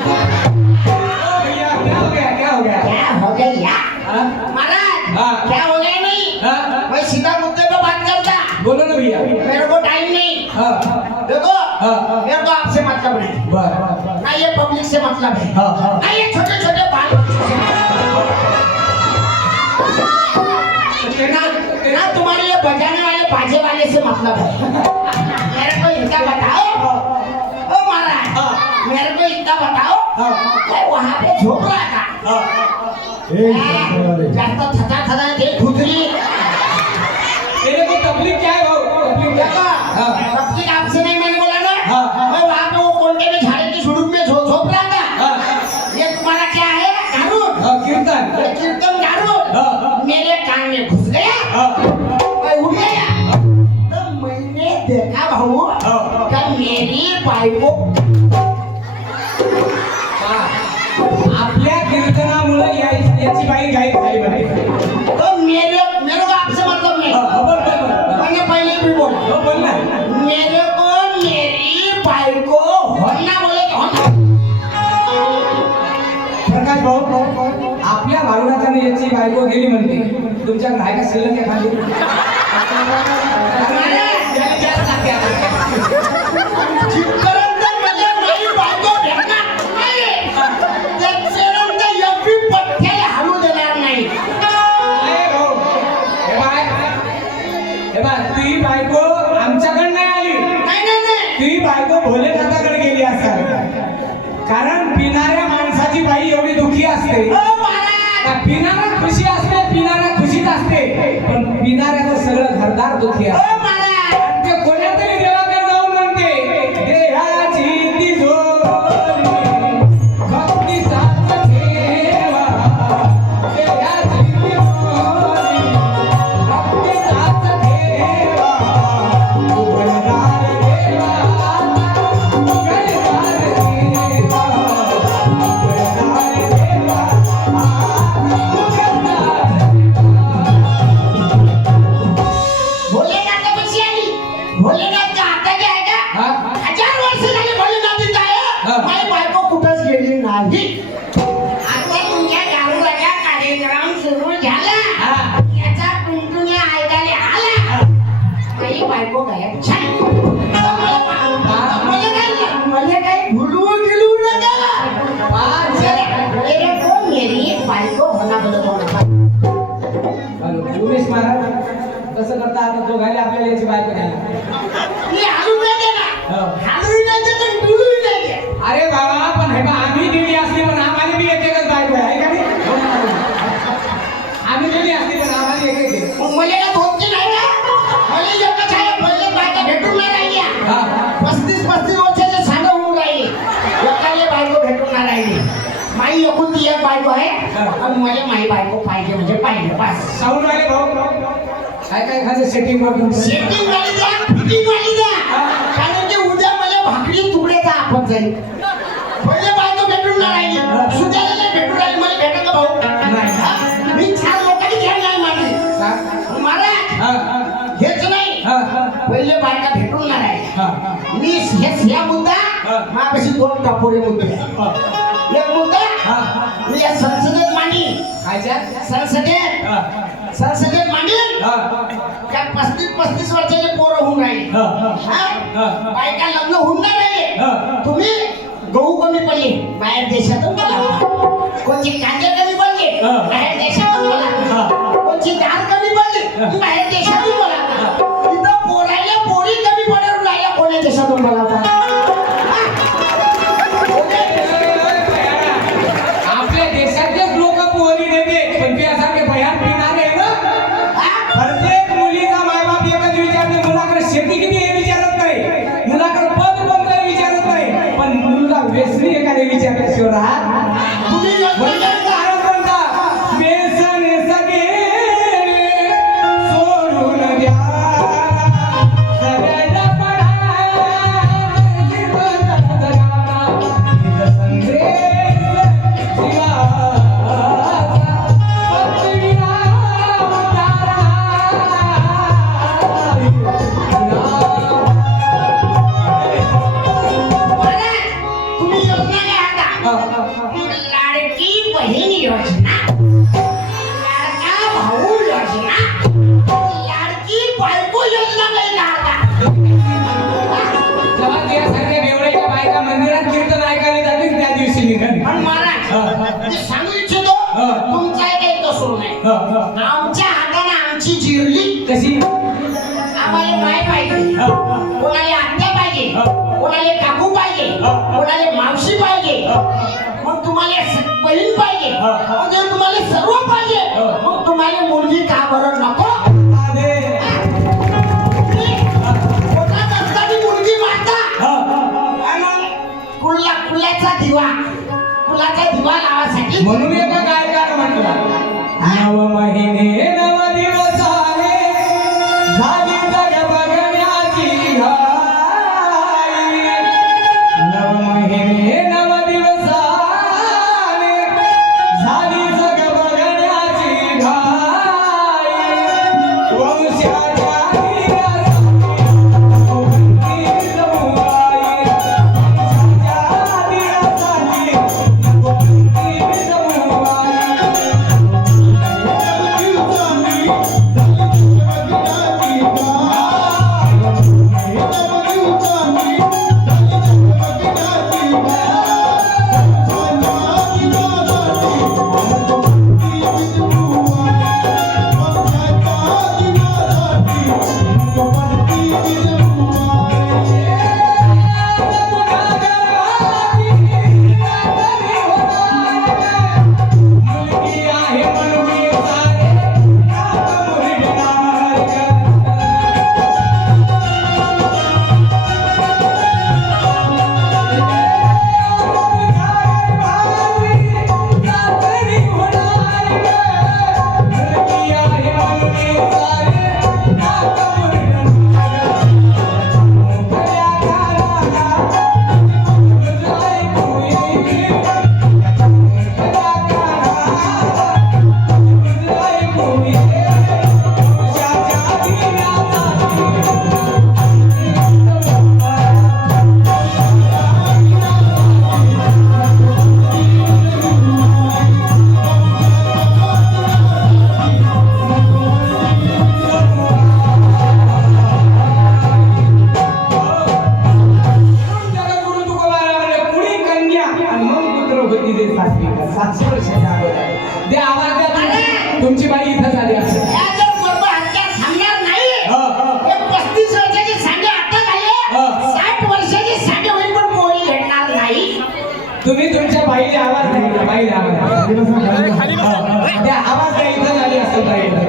भैया क्या हो गया क्या हो गया? क्या हो गया हाँ? महाराज? हाँ। क्या हो गया नहीं? हाँ? मैं सीधा मुद्दे पे बात करता। बोलो ना भैया। मेरे को टाइम नहीं। हाँ देखो हाँ। मेरे को आपसे मतलब नहीं, बस ना ये पब्लिक से मतलब है, हाँ हाँ। ना ये छोटे छोटे बाल बच्चों से ना तुम्हारे ये बजाने वाले बाजे वाले से मतलब है। मेरे को इतना बताओ ओ महाराज, मेरे को इतना बताओ मैं वहाँ पे झोंक रहा था, जाता थता थता देख खुदरी तेरे को तकलीफ क्या है भाऊ? तकलीफ क्या है? हाँ। तब तक आपसे नहीं मैंने बोला ना, हाँ। मैं वहाँ पे वो कोंटे में झाड़े की सुड़ुक में झोंक रहा था। हाँ। ये तुम्हारा क्या है? गारुड़। हाँ, कीर्तन। ये कीर्तन गारुड़ हाँ। मेरे कान में घुस गया, हाँ। मैं उठ गया। तो मैंने देखा भाऊ कि मेरी बायको आपल्या कीर्तनामुळे याची बाई गायब झाली म्हणे. तो मेरे को आपसे मतलब नहीं, बोल बोल बोल. मैंने पहले भी बोला हो, बोल ना. मेरे को मेरी बायको होना बोले तो होना। प्रकाश भाऊ, आपल्या भारुडाच्या याची बायको गेली म्हणते. तुमच्याकडे आहे का शिल्लक एखादी? जिथपर्यंत म्हणजे माझी बायको भेटणार नाही, त्यापर्यंत एवढी पठ्ठ्याला हलू देणार नाही. अरे भाऊ, हे बाय ती बायको आमच्याकडे नाही आली. नाही ती बायको भोलेनाथाकडे गेली असेल. कारण पिणाऱ्या माणसाची बाई एवढी दुःखी असते. ओ महाराज, पिणारा खुशी असते, पिणारा खुशीत असते, पण पिणाऱ्याचं सगळं घरदार दुःखी ओ असते. महाराज, ते कोणातरी देवाकडे जाऊन म्हणते देहाची तिजोरी भक्तीचाच ठेवा, देहाची तिजोरी भक्तीचाच ठेवा, उघडदार देवा, उघडदार देवा, उघडदार देवा, भोलेनाथापाशी आली. भोलेनाथच्या हाताने आहे का? हा? 1000 वर्ष झाले भोलेनाथ इथं हा. आहे. माझी बायको कुठंच गेली नाही. आता तुमच्या गारुडाचा कार्यक्रम सुरू झाला, हा. याचा टुनटुन्या ऐकायला आला, माझी बायको गायब झाली. मला काही भुलू गिलू नका. मेरे को मेरी बायको होना बोलत होता. उमेश महाराज कसं करता आता दोघांनी आपल्याला याची बायको नाही. मी हलू नाही देणार. हो. हलू नाही देत आणि डुलू नाही देत. अरे बाबा पण हे बा आम्ही दिली असली पण आम्हाला बी एक एकच बायको आहे का नाही? आम्ही दिली असली पण आम्हाला एक एक आहे. मग मला काय भोगती नाही का? मला एकच आहे, पहिले बायका भेटून नाही राहिल्या. हा. 35 वर्षाचे सांगा होऊन राहिले, एकाला बायको भेटून नाही राहिली. माई एकुलती एक बायको आहे आणि मला माई बायको पाहिजे म्हणजे पाहिजे बस. साऊंड वाले भाऊ काय काय खायचं सेटिंग करून सेटिंग वाली द्या, फिटिंग वाली द्या, कारण की उद्या मला भाकरी तुकड्याचा आपत जाईल. पहिले बायको भेटून नाही राहिली, सुद्याला नाही भेटून राहिली, मला भेटेल का भाऊ? नाही. हा? मी 4 लोकांनी घ्यायला नाही मागली. महाराज हेच नाही, पहिले बायका भेटून नाही राहिल्या. मी ह्या मुद्दा माझ्यापाशी 2 टापोरे मुद्दे आहे. एक मुद्दा मी या संसदेत मांडीन. खायच्या संसदेत मांडीन. त्या 35 वर्षाचे पोरं होऊन राहिले, बायका लग्न होऊन नाही राहिले. तुम्ही गहू कमी पडले बाहेर देशातून बोला, कोणची कांदे कमी पडले बाहेर देशातून बोला, कोणची डाळ कमी पडली बाहेर देशातून बोला. इथं पोरायला पोरी कमी पडून राहिल्या, कोण्या देशातून बोलावता? आपल्या देशातलेच लोक पोरी देते पण त्यासारखे भयान पिणारे आहे ना. प्रत्येक मुलीचा मायबाप एकच विचारते मुलाकडे शेती किती हे विचारत नाही, मुलाकडे पद कोणतं विचारत नाही, पण मुलगा व्यसनी एखादे विचारल्याशिवाय राहत. तुम्ही वडिलांचा आरोप कोणता? व्यसने सगळे सोडून द्या, सगळ्यांना पडा जीवन जगाना, निज संदेश जीवाचा पत्नीला उतारा. तुम्ही योजना काय आता लाडकी बहीण योजना, लाडका भाऊ योजना, लाडकी बायको योजना नाही का आता? जेव्हा त्यासारख्या बेवड्याच्या बायका मंदिरात कीर्तन ऐकायला जातील त्या दिवशी निघाली. पण महाराज मी सांगू इच्छितो तुमचा काही कसूर नाही. आमच्या हाताने आमची जिरली कशी आम्हाला माय पाहिजे, कोणाला आत्या पाहिजे, कोणाला काकू पाहिजे, कोणाला मावशी पाहिजे, मग तुम्हाला बहीण पाहिजे, मग जर तुम्हाला सर्व पाहिजे मग तुम्हाला मुलगी का बरं नको? पोटात असताना मुलगी मागता कुलाचा दिवा, कुलाचा दिवा लावासाठी म्हणून एका गायकानं म्हटलं, नव महिने नव दिवस आले, झाली जग बघण्याची घाई. नव महिने नव दिवस आले, झाली जग बघण्याची घाई. वंशाच्या दिरासाठी जाऊ आई, वंशाच्या दिरासाठी जाऊ आई. मुलगी आहे मुलगी सारे नाक मुरडणार ग. कातरी होणार ग. मुलगी आहे मुलगी सारे नाक मुरडणार ग. मोकळ्या कानाला तुझं ऐकू येईल. जगद्गुरु तुकोबारावाने कुणी कन्या आणि मग पुत्र होती ते 700 वर्षाच्या अगोदर. ते आवाज द्या तुम्ही. तुमची बाई इथं झाली असेल. या जर बरोबर हत्यार थांबणार नाही, हे 35 वर्षाचे सांडे आता झाले, 60 वर्षाचे सांडे होईल पण कोणी भेटणार नाही. तुम्ही तुमच्या बाईला आवाज द्या. बाईला आवाज द्या. त्या आवाज द्या इथं झाली असेल बाई.